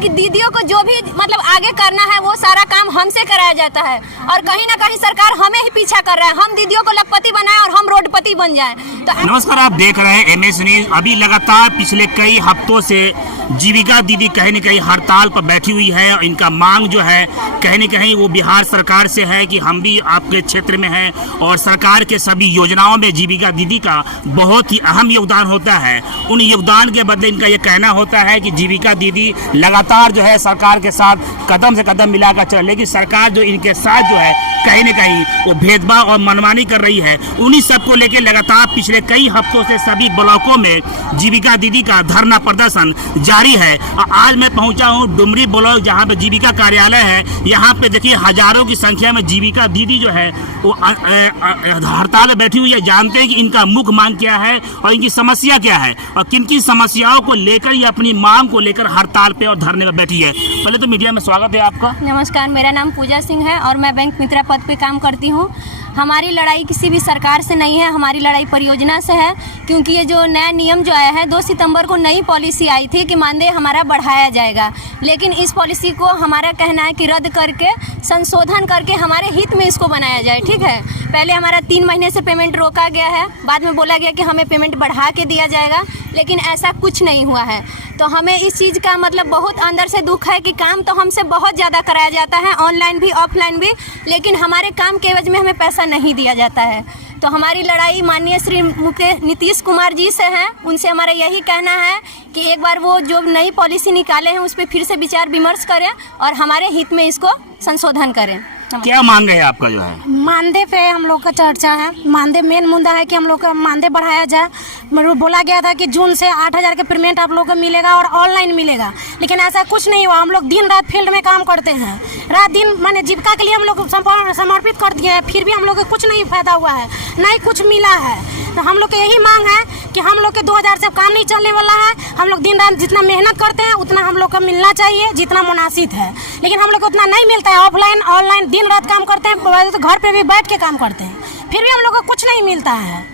कि दीदियों को जो भी मतलब आगे करना है वो सारा काम हमसे कराया जाता है और कहीं ना कहीं सरकार हमें ही पीछा कर रहा है। हम दीदियों को लखपति बनाए और हम रोडपति बन जाएं। तो नमस्कार, आप देख रहे हैं MS न्यूज। अभी लगातार पिछले कई हफ्तों से जीविका दीदी कहीं न कहीं हड़ताल पर बैठी हुई है और इनका मांग जो है कहीं न कहीं वो बिहार सरकार से है कि हम भी आपके क्षेत्र में हैं और सरकार के सभी योजनाओं में जीविका दीदी का बहुत ही अहम योगदान होता है। उन योगदान के बदले इनका ये कहना होता है कि जीविका दीदी लगातार जो है सरकार के साथ कदम से कदम मिलाकर चल, लेकिन सरकार जो इनके साथ जो है कहीं न कहीं वो भेदभाव और मनमानी कर रही है। उन्हीं सब को लेकर लगातार पिछले कई हफ्तों से सभी ब्लॉकों में जीविका दीदी का धरना प्रदर्शन जारी है। आज मैं पहुंचा हूं डुमरी ब्लॉक, जहां पे जीविका कार्यालय है। यहां पे देखिए हजारों की संख्या में जीविका दीदी जो है वो हड़ताल में बैठी हुई है। जानते हैं कि इनका मुख्य मांग क्या है और इनकी समस्या क्या है और किन किन समस्याओं को लेकर ये अपनी मांग को लेकर हड़ताल पे और धरने में बैठी है। पहले तो मीडिया में स्वागत है आपका। नमस्कार, मेरा नाम पूजा सिंह है और मैं बैंक मित्रा पद पे काम करती हूँ। हमारी लड़ाई किसी भी सरकार से नहीं है, हमारी लड़ाई परियोजना से है। क्योंकि ये जो नया नियम जो आया है 2 सितंबर को नई पॉलिसी आई थी कि मानदेय हमारा बढ़ाया जाएगा, लेकिन इस पॉलिसी को हमारा कहना है कि रद्द करके संशोधन करके हमारे हित में इसको बनाया जाए। ठीक है, पहले हमारा 3 महीने से पेमेंट रोका गया है, बाद में बोला गया कि हमें पेमेंट बढ़ा के दिया जाएगा, लेकिन ऐसा कुछ नहीं हुआ है। तो हमें इस चीज़ का मतलब बहुत अंदर से दुख है कि काम तो हमसे बहुत ज़्यादा कराया जाता है, ऑनलाइन भी ऑफलाइन भी, लेकिन हमारे काम के एवज में हमें पैसा नहीं दिया जाता है। तो हमारी लड़ाई माननीय श्री नीतीश कुमार जी से है। उनसे हमारा यही कहना है कि एक बार वो जो नई पॉलिसी निकाले हैं उस पर फिर से विचार विमर्श करें और हमारे हित में इसको संशोधन करें। क्या मांग है आपका जो है? मानदेय पे हम लोग का चर्चा है। मानदेय मेन मुद्दा है कि हम लोग का मानदेय बढ़ाया जाए। बोला गया था कि जून से 8,000 का पेमेंट आप लोगों को मिलेगा और ऑनलाइन मिलेगा, लेकिन ऐसा कुछ नहीं हुआ। हम लोग दिन रात फील्ड में काम करते हैं, रात दिन माने जीविका के लिए हम लोग समर्पित कर दिए हैं, फिर भी हम लोग को कुछ नहीं फायदा हुआ है, नहीं कुछ मिला है। तो हम लोग को यही मांग है कि हम लोग के 2000 से काम नहीं चलने वाला है। हम लोग दिन रात जितना मेहनत करते हैं उतना हम लोग को मिलना चाहिए जितना मुनासिब है, लेकिन हम लोग को उतना नहीं मिलता है। ऑफलाइन ऑनलाइन दिन रात काम करते हैं, तो घर पे भी बैठ के काम करते हैं, फिर भी हम लोग को कुछ नहीं मिलता है।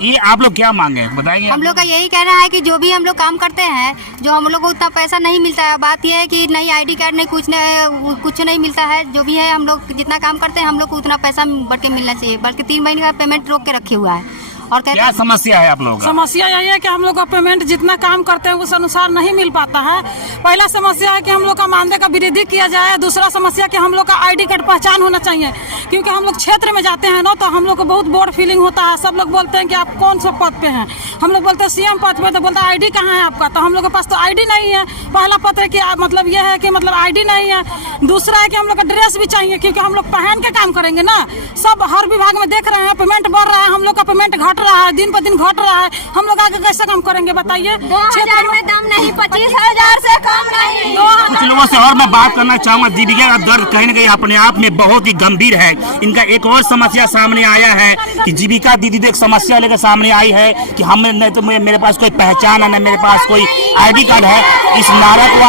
ये आप लोग क्या मांगे बताएंगे? हम लोग का यही कहना है कि जो भी हम लोग काम करते हैं, जो हम लोग को उतना पैसा नहीं मिलता है। बात यह है कि नई ID कार्ड नहीं, कुछ नहीं मिलता है। जो भी है हम लोग जितना काम करते हैं हम लोग को उतना पैसा बढ़ के मिलना चाहिए, बल्कि 3 महीने का पेमेंट रोक के रखे हुआ है। और क्या समस्या है आप लोगों का? समस्या यही है कि हम लोग का पेमेंट जितना काम करते हैं उस अनुसार नहीं मिल पाता है। पहला समस्या है कि हम लोग का मानदेय का वृद्धि किया जाए। दूसरा समस्या कि हम लोग का ID कार्ड पहचान होना चाहिए, क्योंकि हम लोग क्षेत्र में जाते हैं ना, तो हम लोग को बहुत बोर्ड फीलिंग होता है। सब लोग बोलते हैं कि आप कौन सा पद पे हैं, हम लोग बोलते हैं CM पद पे, तो बोलते हैं ID कहाँ है आपका, तो हम लोग के पास तो ID नहीं है। पहला पत्र है कि मतलब यह है कि मतलब ID नहीं है। दूसरा है कि हम लोग का ड्रेस भी चाहिए, क्योंकि हम लोग पहन के काम करेंगे ना। सब हर विभाग में देख रहे हैं पेमेंट बढ़ रहा है, हम लोग का पेमेंट घट रहा है, दिन पर दिन घट रहा है। हम लोग आगे कैसे काम करेंगे बताइए? 2000 में दम नहीं, 25,000 से कम नहीं। कुछ लोगों से और मैं बात करना चाहूंगा। जीविका का दर्द कहीं न कहीं अपने आप में बहुत ही गंभीर है। इनका एक और समस्या सामने आया है कि जीविका दीदी तो एक समस्या लेकर सामने आई है कि हम नहीं तो मेरे पास कोई पहचान है, न मेरे पास कोई ID कार्ड है। इस नारा को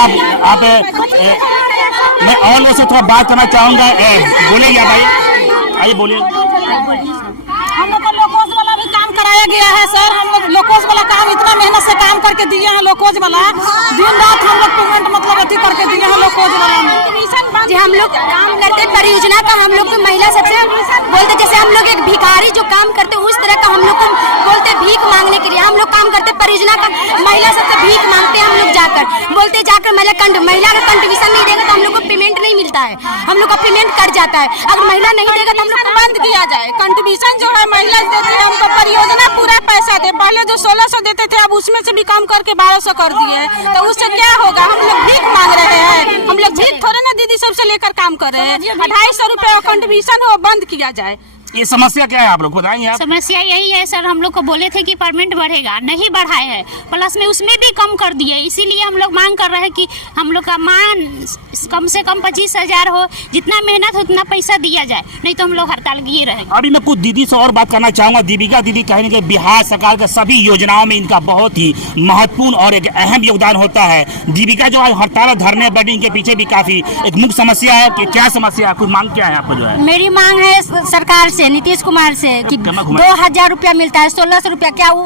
आप मैं और लोगों से थोड़ा बात करना चाहूंगा। बोलिए भाई, आइए बोलिए। हम लोग को लोकोस वाला भी काम कराया गया है सर। हम लोग लोकोस वाला काम इतना मेहनत से काम करके दिए हैं। लोकोस वाला दिन रात हम लोग पेमेंट मतलब अति करके दिए हैं। लोकोस वाला में जी हम लोग काम करते परियोजना का, हम लोग को महिला सबसे बोलते, जैसे हम लोग एक भिखारी जो काम करते उस तरह का हम लोग को बोलते भीख मांगने के लिए। हम लोग काम करते परियोजना का, महिला सबसे भीख मांगते हैं। हम लोग जाकर बोलते महिला का कंट्रीब्यूशन नहीं देगा तो हम लोग को पेमेंट नहीं मिलता है, हम लोग का पेमेंट कट जाता है। अगर महिला नहीं देगा तो हम लोग को बंद किया जाए। कंट्रीब्यूशन जो है महिला देती है, हमको परियोजना पूरा पैसा दे। पहले जो 1600 देते थे, अब उसमें से भी कम करके 1200 कर दिए हैं। तो उससे क्या होगा? हम लोग भीख मांग रहे हैं। हम लोग भीख थोड़े ना दीदी सबसे लेकर काम कर रहे हैं। 250 रुपए कंट्रीब्यूशन हो, बंद किया जाए। ये समस्या क्या है आप लोग बताएंगे? आप समस्या यही है सर, हम लोग को बोले थे कि पेमेंट बढ़ेगा, नहीं बढ़ाए है, प्लस में उसमें भी कम कर दिए। इसीलिए हम लोग मांग कर रहे हैं कि हम लोग का मान कम से कम 25,000 हो, जितना मेहनत हो उतना पैसा दिया जाए, नहीं तो हम लोग हड़ताल किए रहेंगे। अभी मैं कुछ दीदी से और बात करना चाहूंगा। दीपिका दीदी कहीं कि बिहार सरकार के सभी योजनाओं में इनका बहुत ही महत्वपूर्ण और एक अहम योगदान होता है। दीपिका जो आज हड़ताल धरने बैठी, इनके पीछे भी काफी एक मुख्य समस्या है कि क्या समस्या है, कुछ मांग क्या है आपको जो है? मेरी मांग है सरकार से, नीतीश कुमार से कि कमा घुमा- 2000 रुपया मिलता है, 1600 रुपया, क्या वो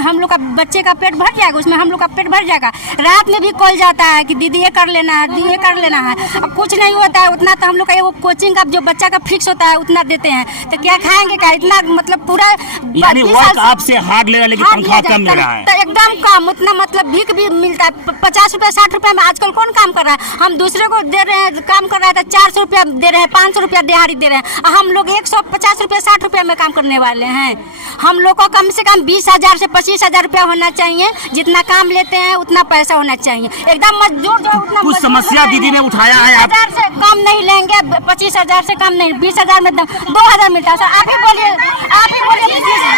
हम लोग का बच्चे का पेट भर जाएगा? उसमें हम लोग का पेट भर जाएगा? रात में भी कॉल जाता है कि दीदी ये कर लेना है, दीदी ये कर लेना है। अब कुछ नहीं होता है उतना, तो हम लोग का वो कोचिंग का जो बच्चा का फिक्स होता है उतना देते हैं, तो क्या खाएंगे क्या? इतना मतलब पूरा यानी 20 वर्क साल से- आपसे हार्ड ले रहा है लेकिन हाँ, तनख्वाह लिया कम जाता मिल रहा है। तो एकदम कम, उतना मतलब भीख भी मिलता है। 50 रुपये 60 रुपये में आजकल कौन काम कर रहा है? हम दूसरे को दे रहे हैं, काम कर रहा है तो 400 रुपया दे रहे हैं, 500 रुपया दिहाड़ी दे रहे हैं, और हम लोग 150 रुपये 60 रुपये में काम करने वाले हैं। हम लोग को कम से कम 20,000 से 25,000 रुपया होना चाहिए, जितना काम लेते हैं उतना पैसा होना चाहिए। एकदम मजदूर जो उतना कुछ मजदूर समस्या होता है, दीदी ने उठाया है, आप 20,000 से कम नहीं लेंगे, 25,000 से कम नहीं, 20,000 में 2,000 मिलता है। सर आप ही बोलिए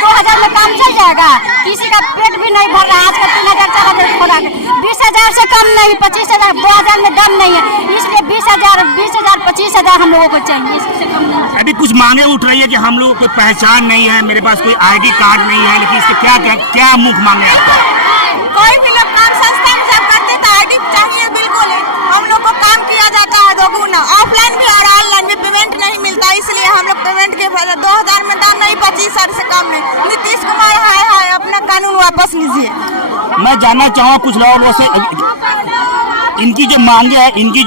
2,000 में काम चल जाएगा? किसी का पेट भी नहीं भर रहा है आजकल, 3,000 4,000 खोला के 20,000 से कम नहीं, 25,000 2,000 में दम नहीं है, इसलिए 20,000 25,000 हम लोगों को चाहिए, इससे कम नहीं। अभी कुछ मांगे उठ रही है कि हम लोगों को कोई पहचान नहीं है, मेरे पास कोई आईडी कार्ड नहीं है, लेकिन इसके क्या क्या, क्या मुख मांगे आपका? कोई भी लोग काम सस्ता में सब करते तो आईडी चाहिए बिल्कुल ही। हम लोग को काम किया जाता है दोगुना, ऑफलाइन भी और ऑनलाइन भी पेमेंट नहीं मिलता, इसलिए हम लोग पेमेंट के 2,000 में दाम नहीं, 25,000 से कम नहीं। नीतीश कुमार हाय अपना कानून वापस लीजिए। मैं जानना चाहूँ कुछ लोगों से, इनकी जो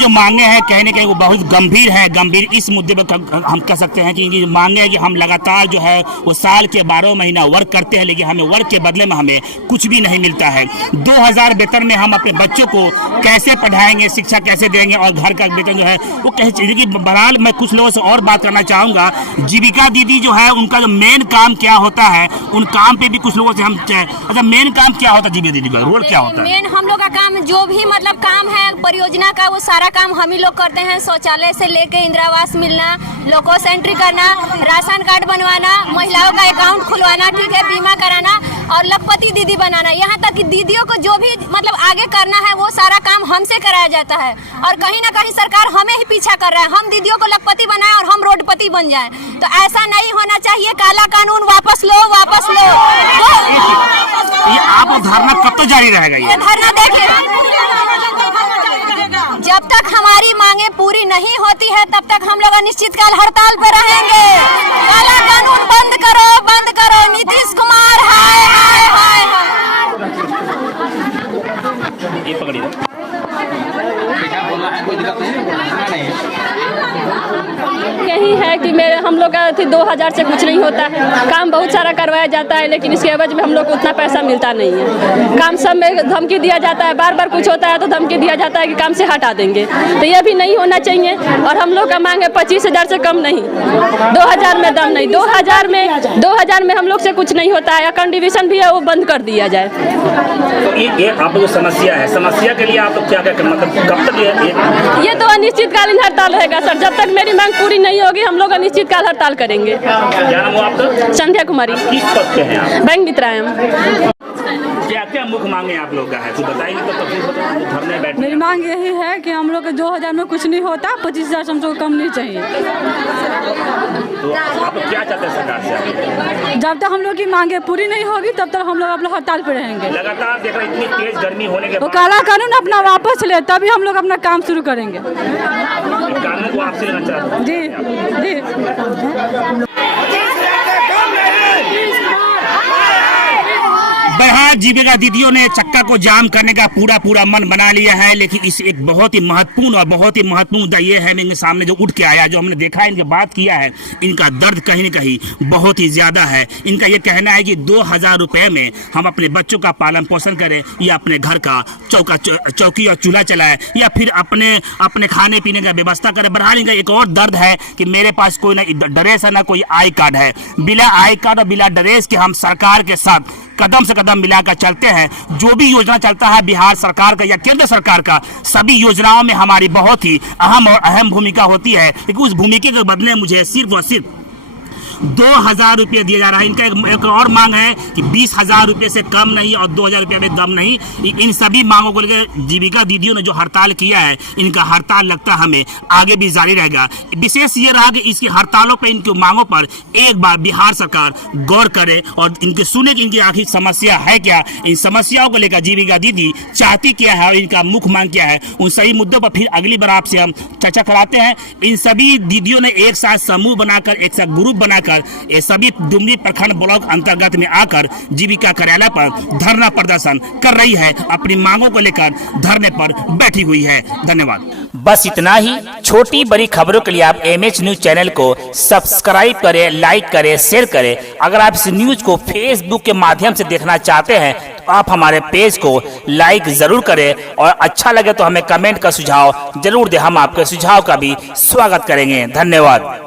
मांगे हैं कहने कहीं वो बहुत गंभीर है। गंभीर इस मुद्दे पर हम कह सकते हैं कि इनकी जो मांगे है कि हम लगातार जो है वो साल के 12 महीना वर्क करते हैं, लेकिन हमें वर्क के बदले में हमें कुछ भी नहीं मिलता है। 2,000 वेतन में हम अपने बच्चों को कैसे पढ़ाएंगे, शिक्षा कैसे देंगे, और घर का वेतन जो है वो कैसे। कि बहरहाल मैं कुछ लोगों से और बात करना चाहूँगा। जीविका दीदी जो है उनका जो मेन काम क्या होता है, उन काम पे भी कुछ लोगों से हम अच्छा मेन काम क्या होता है जीविका दीदी का, रोल क्या होता है? मेन हम लोग का काम जो भी मतलब काम है परियोजना का, वो सारा काम हम ही लोग करते हैं। शौचालय से लेके इंदिरा आवास मिलना, लोकोस एंट्री करना, राशन कार्ड बनवाना, महिलाओं का अकाउंट खुलवाना, ठीक है, बीमा कराना और लखपति दीदी बनाना। यहाँ तक कि दीदियों को जो भी मतलब आगे करना है वो सारा काम हमसे कराया जाता है, और कहीं ना कहीं सरकार हमें ही पीछा कर रहा है। हम दीदियों को लखपति बनाए और हम रोडपति बन जाए, तो ऐसा नहीं होना चाहिए। काला कानून वापस लो, वापस लो। ये आपका धरना कब तक जारी रहेगा? ये धरना देखिए, जब तक हमारी मांगे पूरी नहीं होती है तब तक हम लोग अनिश्चितकाल हड़ताल पर रहेंगे। काला कानून बंद करो, बंद करो। नीतीश कुमार हाय हाय हाय हाय। ये पकड़िए। यही है कि मेरे हम लोग का 2,000 से कुछ नहीं होता है। काम बहुत सारा करवाया जाता है, लेकिन इसके एवज में हम लोग को उतना पैसा मिलता नहीं है। काम सब में धमकी दिया जाता है, बार बार कुछ होता है तो धमकी दिया जाता है कि काम से हटा देंगे, तो ये भी नहीं होना चाहिए। और हम लोग का मांग है 25,000 से कम नहीं, 2,000 में दम नहीं। 2,000 में हम लोग से कुछ नहीं होता है। अकाउंट डिवीजन भी है वो बंद कर दिया जाए। तो ये आप लोग समस्या है, समस्या के लिए आप लोग क्या मतलब कब तक ये तो अनिश्चितकालीन हड़ताल रहेगा सर। जब तक मेरी मांग पूरी नहीं होगी हम लोग अनिश्चितकाल हड़ताल करेंगे। क्या नाम हुआ आपका? संध्या कुमारी, किस पद पे हैं आप? बैंक मित्रायम। क्या क्या मुख्य मांगे आप लोग का है, कुछ बताइए तो फिर धरने बैठ। मेरी मांग यही है कि हम लोग के 2,000 में कुछ नहीं होता, 25,000 से हम लोग को कम नहीं चाहिए। तो आप लोग क्या चाहते हैं सरकार से? जब तक हम लोग की मांगे पूरी नहीं होगी तब तक हम लोग अपना हड़ताल पे रहेंगे। लगातार देख रहे हैं इतनी तेज गर्मी होने के तो बाद काला कानून अपना वापस ले, तभी हम लोग अपना काम शुरू करेंगे। कानून को आपसे लेना चाहते हैं। जी जी। बहरहाल जीविका दीदियों ने चक्का को जाम करने का पूरा मन बना लिया है, लेकिन इस एक बहुत ही महत्वपूर्ण मुद्दा ये है मेरे सामने जो उठ के आया, जो हमने देखा है, इनके बात किया है, इनका दर्द कहीं न कहीं बहुत ही ज़्यादा है। इनका ये कहना है कि 2,000 रुपये में हम अपने बच्चों का पालन पोषण करें, या अपने घर का चौकी और चूल्हा चलाएं, या फिर अपने खाने पीने का व्यवस्था करें। बहरहाल इनका एक और दर्द है कि मेरे पास कोई ना ड्रेस है ना कोई आई कार्ड है। बिना आई कार्ड और बिना ड्रेस के हम सरकार के साथ कदम से कदम मिलाकर चलते हैं। जो भी योजना चलता है बिहार सरकार का या केंद्र सरकार का, सभी योजनाओं में हमारी बहुत ही अहम भूमिका होती है, लेकिन उस भूमिका के बदले मुझे सिर्फ और सिर्फ 2,000 रुपये दिया जा रहा है। इनका एक और मांग है कि 20,000 रुपये से कम नहीं और 2,000 रुपये में दम नहीं। इन सभी मांगों को लेकर जीविका दीदियों ने जो हड़ताल किया है, इनका हड़ताल लगता हमें आगे भी जारी रहेगा। विशेष ये रहा कि इसकी हड़तालों पर, इनकी मांगों पर एक बार बिहार सरकार गौर करे और इनके सुने कि इनकी आखिर समस्या है क्या। इन समस्याओं को लेकर जीविका दीदी चाहती क्या है और इनका मुख्य मांग क्या है, उन सभी मुद्दों पर फिर अगली बार आपसे हम चर्चा कराते हैं। इन सभी दीदियों ने एक साथ समूह बनाकर, एक साथ ग्रुप बना लेकर ये सभी डुमरी प्रखंड ब्लॉक अंतर्गत में आकर जीविका कार्यालय पर धरना प्रदर्शन कर रही है, अपनी मांगों को लेकर धरने पर बैठी हुई है। धन्यवाद। बस इतना ही। छोटी बड़ी खबरों के लिए आप MH न्यूज चैनल को सब्सक्राइब करें, लाइक करें, शेयर करें। अगर आप इस न्यूज को फेसबुक के माध्यम से देखना चाहते हैं तो आप हमारे पेज को लाइक जरूर करें और अच्छा लगे तो हमें कमेंट का सुझाव जरूर दें। हम आपके सुझाव का भी स्वागत करेंगे। धन्यवाद।